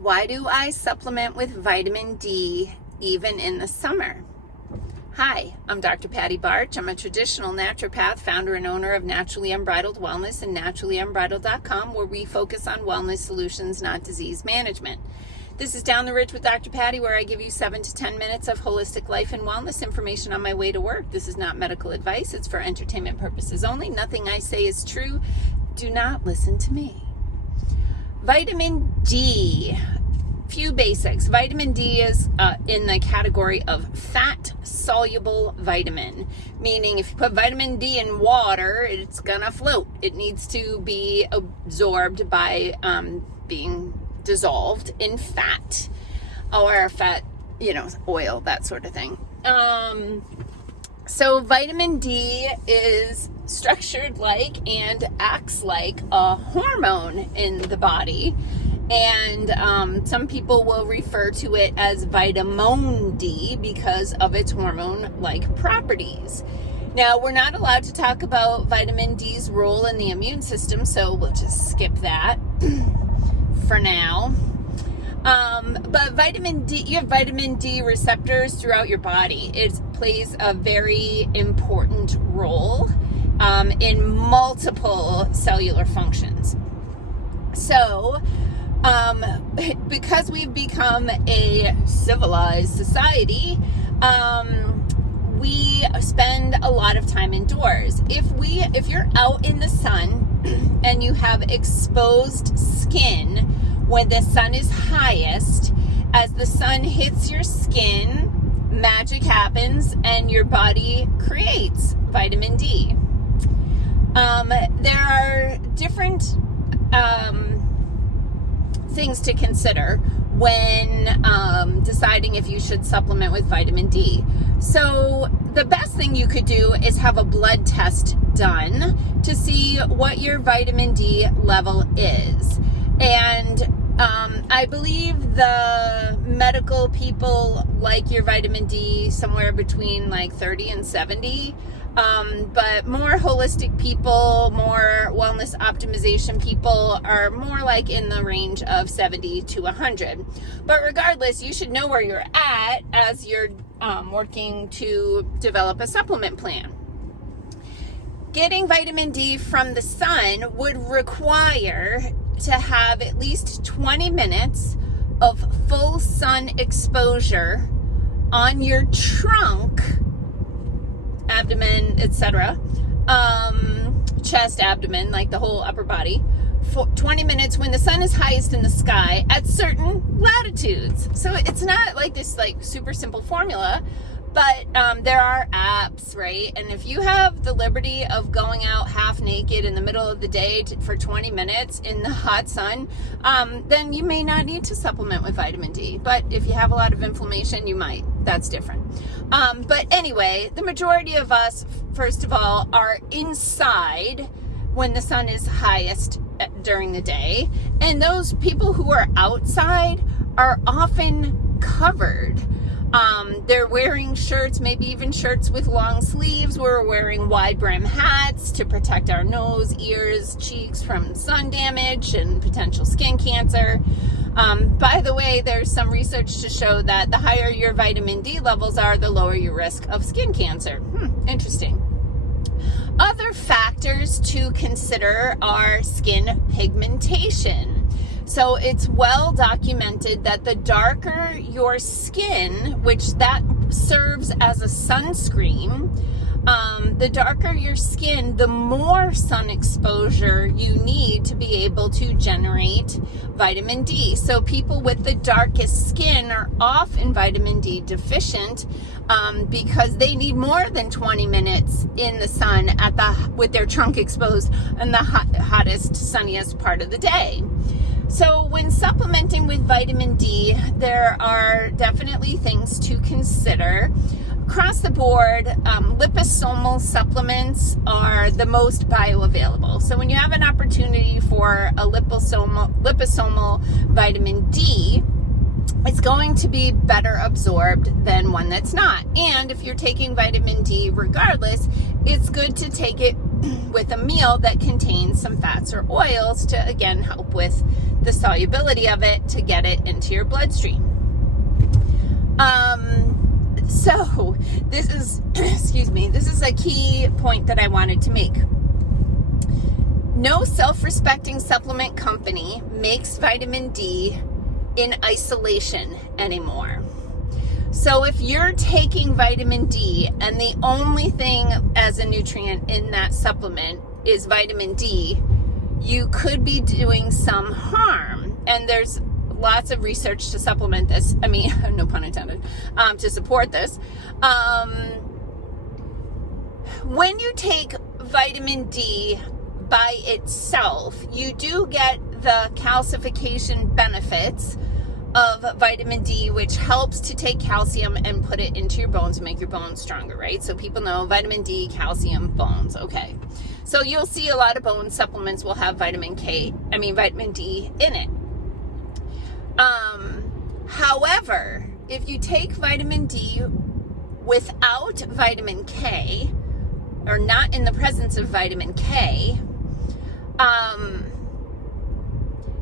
Why do I supplement with vitamin D even in the summer? Hi, I'm Dr. Patty Barch. I'm a traditional naturopath, founder and owner of Naturally Unbridled Wellness and naturallyunbridled.com, where we focus on wellness solutions, not disease management. This is Down the Ridge with Dr. Patty, where I give you 7 to 10 minutes of holistic life and wellness information on my way to work. This is not medical advice. It's for entertainment purposes only. Nothing I say is true. Do not listen to me. Vitamin D. Few basics. Vitamin D is in the category of fat-soluble vitamin, meaning if you put vitamin D in water, it's gonna float. It needs to be absorbed by being dissolved in fat or fat, oil, that sort of thing. So vitamin D is structured like and acts like a hormone in the body. And some people will refer to it as vitamin D because of its hormone-like properties. Now, we're not allowed to talk about vitamin D's role in the immune system, so we'll just skip that for now. But vitamin D, you have vitamin D receptors throughout your body. It plays a very important role in multiple cellular functions. So, because we've become a civilized society, we spend a lot of time indoors. If you're out in the sun and you have exposed skin when the sun is highest, as the sun hits your skin, magic happens and your body creates vitamin D. There are different things to consider when deciding if you should supplement with vitamin D. So the best thing you could do is have a blood test done to see what your vitamin D level is. And I believe the medical people like your vitamin D somewhere between like 30 and 70. But more holistic people, more wellness optimization people are more like in the range of 70 to 100. But regardless, you should know where you're at as you're working to develop a supplement plan. Getting vitamin D from the sun would require to have at least 20 minutes of full sun exposure on your trunk, abdomen, etc., chest, abdomen, like the whole upper body, for 20 minutes when the sun is highest in the sky at certain latitudes. So it's not like this super simple formula, but there are apps, right? And if you have the liberty of going out half naked in the middle of the day for 20 minutes in the hot sun, then you may not need to supplement with vitamin D. But if you have a lot of inflammation, you might. That's different. But anyway, the majority of us, first of all, are inside when the sun is highest during the day. And those people who are outside are often covered. They're wearing shirts, maybe even shirts with long sleeves. We're wearing wide brim hats to protect our nose, ears, cheeks from sun damage and potential skin cancer. By the way, there's some research to show that the higher your vitamin D levels are, the lower your risk of skin cancer. Interesting. Other factors to consider are skin pigmentation. So it's well documented that the darker your skin, which that serves as a sunscreen, the darker your skin, the more sun exposure you need to be able to generate vitamin D. So people with the darkest skin are often vitamin D deficient because they need more than 20 minutes in the sun with their trunk exposed in the hottest, sunniest part of the day. So when supplementing with vitamin D, there are definitely things to consider. Across the board, liposomal supplements are the most bioavailable. So when you have an opportunity for a liposomal vitamin D, it's going to be better absorbed than one that's not. And if you're taking vitamin D regardless, it's good to take it with a meal that contains some fats or oils to, again, help with the solubility of it to get it into your bloodstream. So this is, excuse me, this is a key point that I wanted to make. No self-respecting supplement company makes vitamin D in isolation anymore. So if you're taking vitamin D and the only thing as a nutrient in that supplement is vitamin D, you could be doing some harm. And there's lots of research to supplement this. I mean, no pun intended, to support this. When you take vitamin D by itself, you do get the calcification benefits of vitamin D, which helps to take calcium and put it into your bones and make your bones stronger, right? So people know vitamin D, calcium, bones. Okay. So you'll see a lot of bone supplements will have vitamin D in it. However, if you take vitamin D without vitamin K, or not in the presence of vitamin K,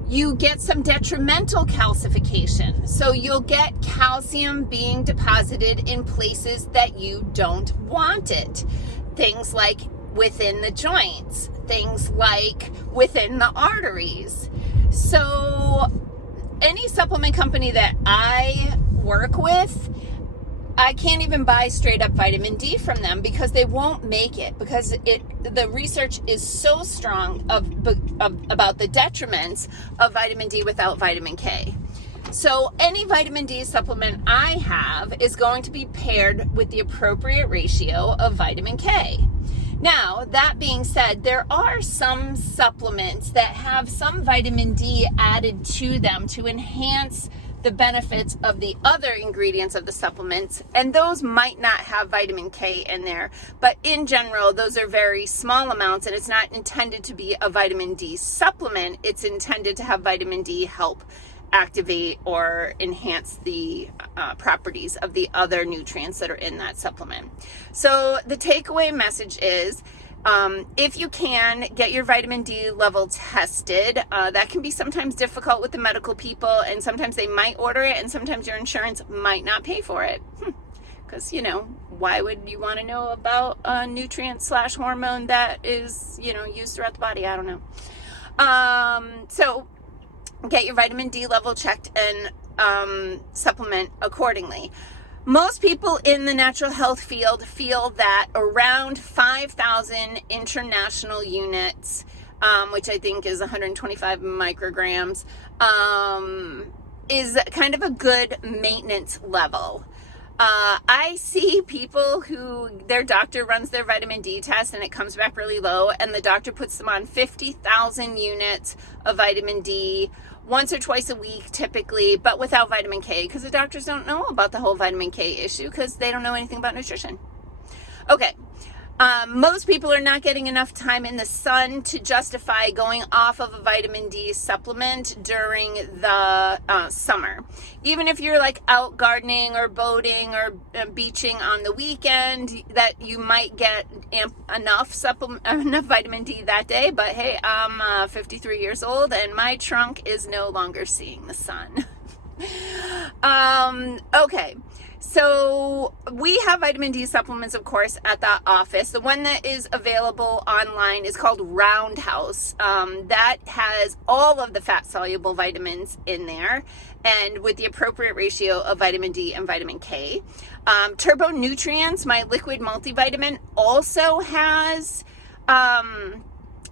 you get some detrimental calcification. So you'll get calcium being deposited in places that you don't want it. Things like within the joints, things like within the arteries. So any supplement company that I work with, I can't even buy straight up vitamin D from them because they won't make it, because the research is so strong about the detriments of vitamin D without vitamin K. So any vitamin D supplement I have is going to be paired with the appropriate ratio of vitamin K. Now, that being said, there are some supplements that have some vitamin D added to them to enhance the benefits of the other ingredients of the supplements, and those might not have vitamin K in there, but in general, those are very small amounts, and it's not intended to be a vitamin D supplement. It's intended to have vitamin D help activate or enhance the properties of the other nutrients that are in that supplement. So the takeaway message is, if you can, get your vitamin D level tested. That can be sometimes difficult with the medical people, and sometimes they might order it, and sometimes your insurance might not pay for it. Because, why would you want to know about a nutrient / hormone that is, used throughout the body? I don't know. So get your vitamin D level checked and supplement accordingly. Most people in the natural health field feel that around 5,000 international units, which I think is 125 micrograms, is kind of a good maintenance level. I see people who their doctor runs their vitamin D test and it comes back really low, and the doctor puts them on 50,000 units of vitamin D once or twice a week typically, but without vitamin K, because the doctors don't know about the whole vitamin K issue because they don't know anything about nutrition. Okay. Most people are not getting enough time in the sun to justify going off of a vitamin D supplement during the summer. Even if you're like out gardening or boating or beaching on the weekend, that you might get enough vitamin D that day. But hey, I'm 53 years old and my trunk is no longer seeing the sun. Okay. So we have vitamin D supplements, of course, at the office. The one that is available online is called Roundhouse. That has all of the fat-soluble vitamins in there, and with the appropriate ratio of vitamin D and vitamin K. Turbo Nutrients, my liquid multivitamin, also has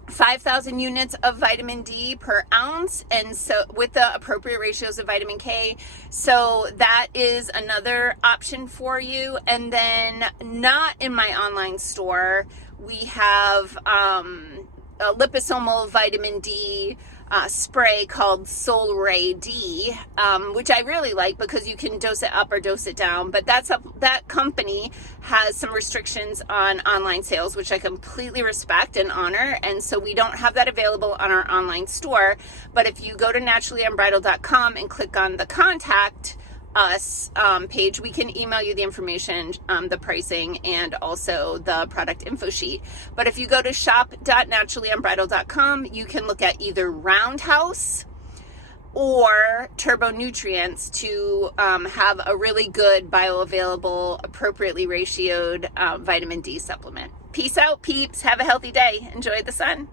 5,000 units of vitamin D per ounce, and so with the appropriate ratios of vitamin K. So that is another option for you. And then not in my online store, we have a liposomal vitamin D spray called Sol Ray D, which I really like because you can dose it up or dose it down, but that company has some restrictions on online sales, which I completely respect and honor, and so we don't have that available on our online store. But if you go to naturallyunbridled.com and click on the contact us page, we can email you the information, the pricing, and also the product info sheet. But if you go to shop.naturallyunbridled.com, you can look at either Roundhouse or turbo nutrients to have a really good bioavailable, appropriately ratioed vitamin D supplement. Peace out, peeps. Have a healthy day. Enjoy the sun.